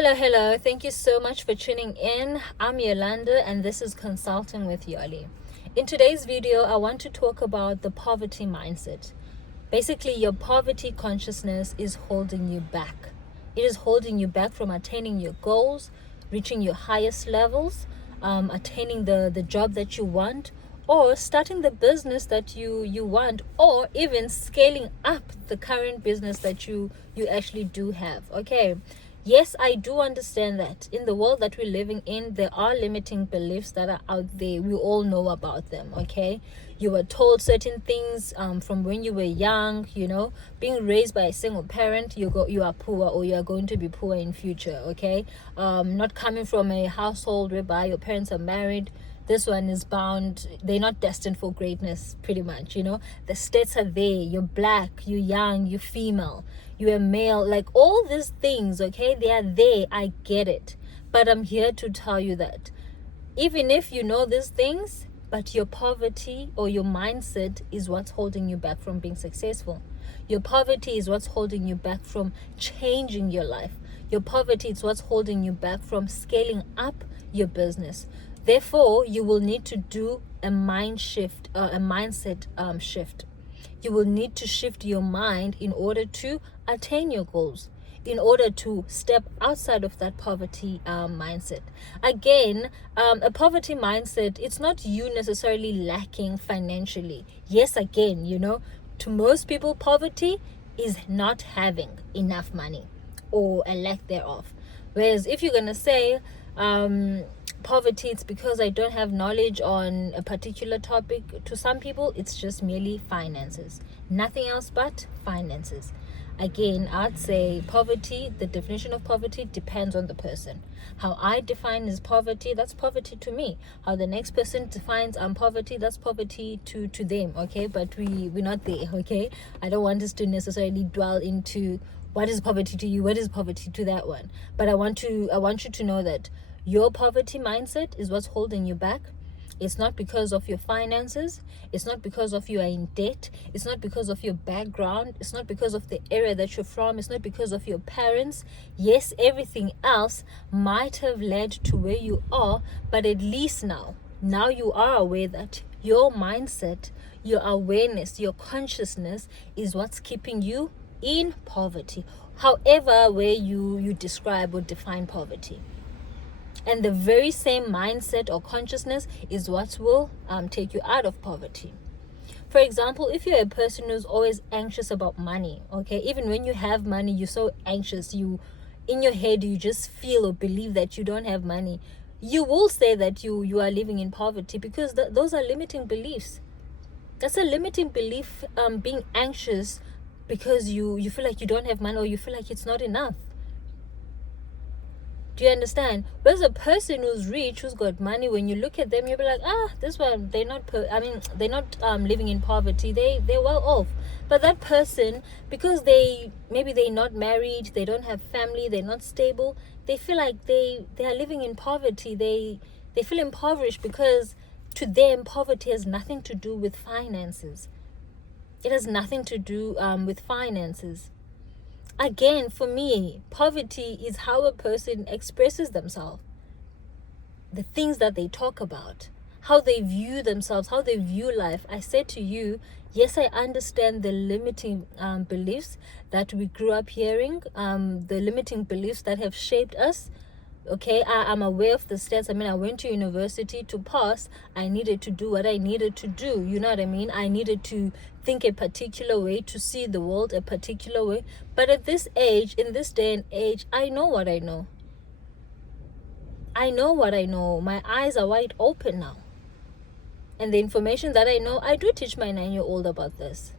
Hello. Thank you so much for tuning in. I'm Yolanda and this is Consulting with Yoli. In today's video, I want to talk about the poverty mindset. Basically, your poverty consciousness is holding you back. It is holding you back from attaining your goals, reaching your highest levels, attaining the job that you want, or starting the business that you want, or even scaling up the current business that you actually do have. Okay. Yes, I do understand that in the world that we're living in, there are limiting beliefs that are out there. We all know about them, okay? You were told certain things from when you were young, being raised by a single parent, you are poor, or you are going to be poor in future, okay? Not coming from a household whereby your parents are married, this one is bound, they're not destined for greatness, pretty much. The stats are there. You're black, you're young, you're female, you're a male, like all these things, okay, they are there. I get it, but I'm here to tell you that even if you know these things, but your poverty or your mindset is what's holding you back from being successful. Your poverty is what's holding you back from changing your life. Your poverty is what's holding you back from scaling up your business. Therefore, you will need to do a mindset shift. You will need to shift your mind in order to attain your goals, in order to step outside of that poverty mindset. Again, a poverty mindset, it's not you necessarily lacking financially. Yes, again, to most people, poverty is not having enough money or a lack thereof. Whereas if you're going to say, poverty, it's because I don't have knowledge on a particular topic, to some people it's just merely finances, nothing else but finances. Again, I'd say poverty, the definition of poverty depends on the person. How I define is poverty, that's poverty to me. How the next person defines poverty, that's poverty to them, okay? But we're not there, okay? I don't want us to necessarily dwell into what is poverty to you, what is poverty to that one. But I want you to know that your poverty mindset is what's holding you back. It's not because of your finances. It's not because of you are in debt. It's not because of your background. It's not because of the area that you're from. It's not because of your parents. Yes, everything else might have led to where you are, but at least now you are aware that your mindset, your awareness, your consciousness is what's keeping you in poverty. However way you describe or define poverty. And the very same mindset or consciousness is what will take you out of poverty. For example, if you're a person who's always anxious about money, okay, even when you have money, you're so anxious, in your head, you just feel or believe that you don't have money, you will say that you are living in poverty, because those are limiting beliefs. That's a limiting belief, being anxious because you feel like you don't have money, or you feel like it's not enough. Do you understand? Whereas a person who's rich, who's got money, when you look at them, you'll be like, this one, they're not living in poverty. They're well off. But that person, because maybe they're not married, they don't have family, they're not stable, they feel like they are living in poverty. They feel impoverished, because to them, poverty has nothing to do with finances. It has nothing to do with finances. Again, for me, poverty is how a person expresses themselves, the things that they talk about, how they view themselves, how they view life. I said to you, yes, I understand the limiting beliefs that we grew up hearing, the limiting beliefs that have shaped us. Okay, I'm aware of the stats. I went to university to pass. I needed to do what I needed to do. You know what I mean? I needed to think a particular way, to see the world a particular way. But at this age, in this day and age, I know what I know. I know what I know. My eyes are wide open now. And the information that I know, I do teach my 9-year-old about this.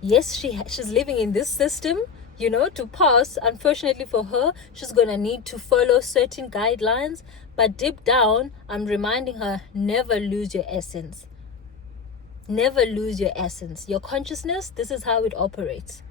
Yes, she's living in this system. To pass, unfortunately for her, she's going to need to follow certain guidelines. But deep down, I'm reminding her, never lose your essence. Never lose your essence. Your consciousness, this is how it operates.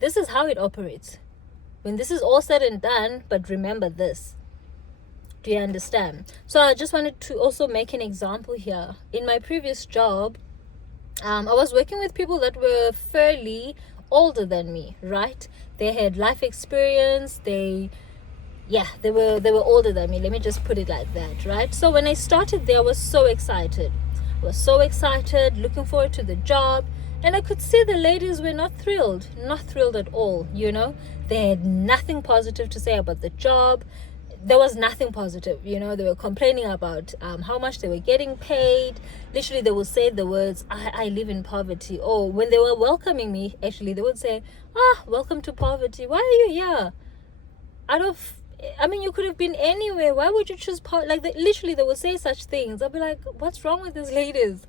This is how it operates. When this is all said and done, but remember this. Do you understand? So I just wanted to also make an example here. In my previous job, I was working with people that were fairly older than me, right? They had life experience. They were older than me. Let me just put it like that, right? So when I started there, I was so excited. I was so excited, looking forward to the job. And I could see the ladies were not thrilled at all, you know. They had nothing positive to say about the job. There was nothing positive, you know. They were complaining about how much they were getting paid. Literally, they would say the words, I live in poverty. Or when they were welcoming me, actually, they would say, welcome to poverty. Why are you here? You could have been anywhere. Why would you choose literally, they would say such things. I'll be like, what's wrong with these ladies?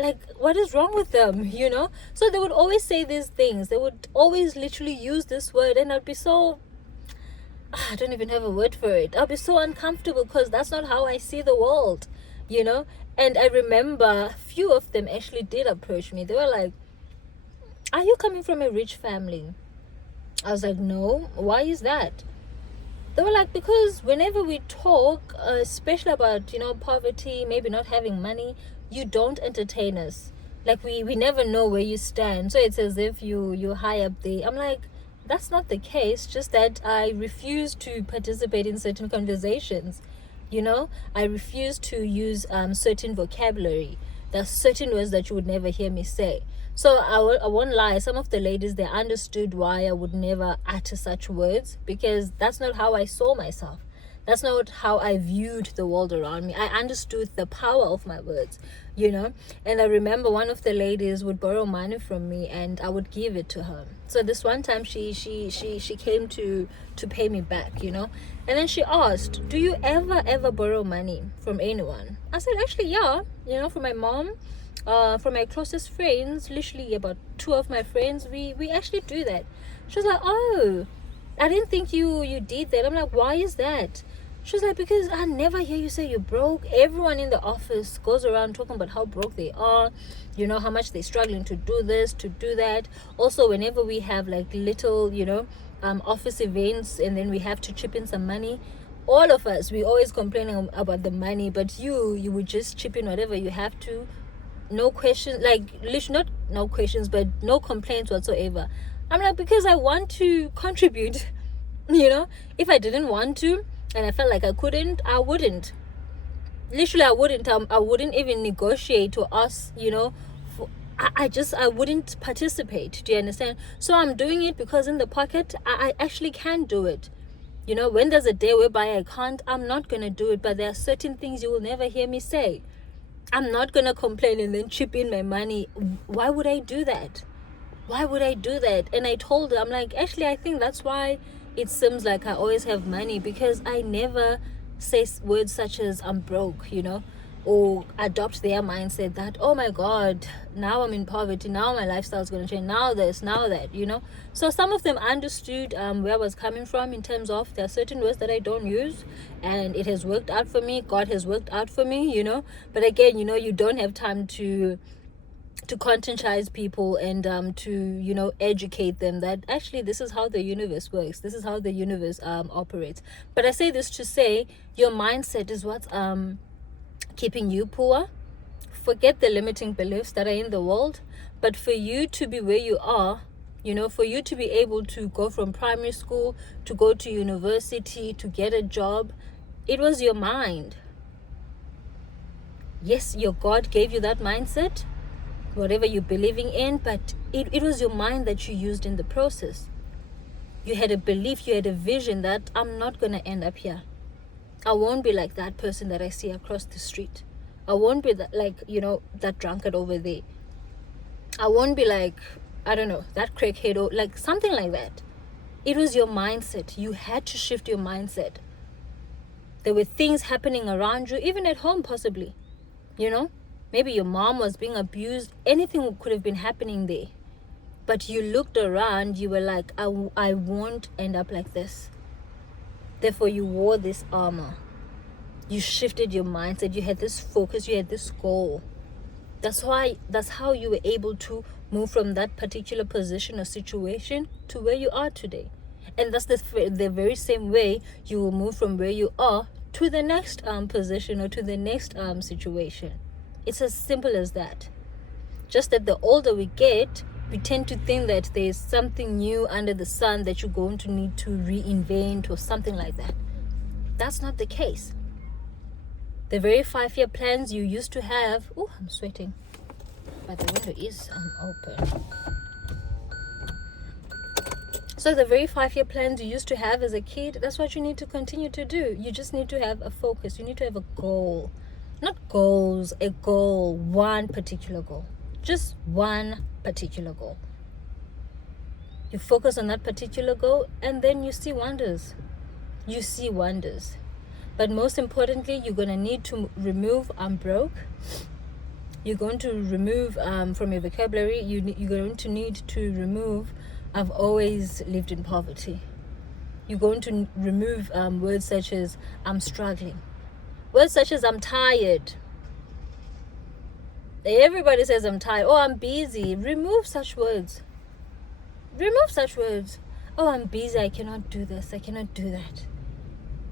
Like, what is wrong with them, you know? So they would always say these things. They would always literally use this word, and I'd be so, I don't even have a word for it. I'll be so uncomfortable because that's not how I see the world, you know? And I remember a few of them actually did approach me. They were like, are you coming from a rich family? I was like, no. Why is that? They were like, because whenever we talk, especially about, you know, poverty, maybe not having money, you don't entertain us. Like, we never know where you stand. So it's as if you're high up there. I'm like, that's not the case. Just that I refuse to participate in certain conversations. You know, I refuse to use certain vocabulary. There's certain words that you would never hear me say. So I won't lie, some of the ladies, they understood why I would never utter such words, because that's not how I saw myself. That's not how I viewed the world around me. I understood the power of my words, you know. And I remember one of the ladies would borrow money from me, and I would give it to her. So this one time she came to pay me back, you know. And then she asked, do you ever borrow money from anyone? I said, actually, yeah, you know, from my mom. From my closest friends, literally about 2 of my friends, we actually do that. She was like, oh, I didn't think you did that. I'm like, why is that? She was like, because I never hear you say you're broke. Everyone in the office goes around talking about how broke they are, you know, how much they're struggling to do this, to do that. Also, whenever we have like little, you know, office events, and then we have to chip in some money, all of us, we always complaining about the money, but you would just chip in whatever you have to. No questions, like not no questions, but no complaints whatsoever. I'm like, because I want to contribute, you know. If I didn't want to and I felt like I couldn't, I wouldn't. Literally, I wouldn't. I wouldn't even negotiate or ask, you know. I wouldn't participate. Do you understand? So I'm doing it because in the pocket, I actually can do it. You know, when there's a day whereby I can't, I'm not gonna do it. But there are certain things you will never hear me say. I'm not gonna complain and then chip in my money. Why would I do that? Why would I do that? And I told her, I'm like, actually, I think that's why it seems like I always have money, because I never say words such as I'm broke, you know, or adopt their mindset that, oh my God, now I'm in poverty, now my lifestyle is going to change, now this, now that, you know. So some of them understood where I was coming from, in terms of there are certain words that I don't use, and it has worked out for me. God has worked out for me, you know. But again, you know, you don't have time to conscientize people and to, you know, educate them that actually this is how the universe works, this is how the universe operates. But I say this to say, your mindset is what's keeping you poor. Forget the limiting beliefs that are in the world. But for you to be where you are, you know, for you to be able to go from primary school to go to university to get a job, it was your mind. Yes, your God gave you that mindset, whatever you're believing in, but it was your mind that you used in the process. You had a belief, you had a vision that I'm not going to end up here. I won't be like that person that I see across the street. I won't be that, like, you know, that drunkard over there. I won't be like, I don't know, that crackhead, or like something like that. It was your mindset. You had to shift your mindset. There were things happening around you, even at home possibly, you know. Maybe your mom was being abused. Anything could have been happening there. But you looked around, you were like, I won't end up like this. Therefore, you wore this armor. You shifted your mindset. You had this focus. You had this goal. That's how you were able to move from that particular position or situation to where you are today. And that's the very same way you will move from where you are to the next position or to the next situation. It's as simple as that. Just that the older we get, We tend to think that there's something new under the sun that you're going to need to reinvent or something like that. That's not the case. The very 5-year plans you used to have, oh, I'm sweating, but the window is open. So the very 5-year plans you used to have as a kid, that's what you need to continue to do. You just need to have a focus. You need to have a goal. Not goals, a goal, one particular goal. Just one particular goal. You focus on that particular goal and then you see wonders. You see wonders. But most importantly, you're going to need to remove "I'm broke." You're going to remove from your vocabulary, you're going to need to remove "I've always lived in poverty." You're going to remove words such as "I'm struggling." Words such as "I'm tired." Everybody says "I'm tired." "Oh, I'm busy." Remove such words. Remove such words. "Oh, I'm busy. I cannot do this. I cannot do that."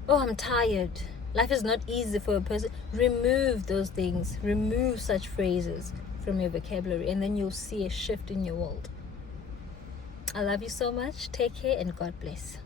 "Oh, I'm tired. Life is not easy for a person." Remove those things. Remove such phrases from your vocabulary, and then you'll see a shift in your world. I love you so much. Take care and God bless.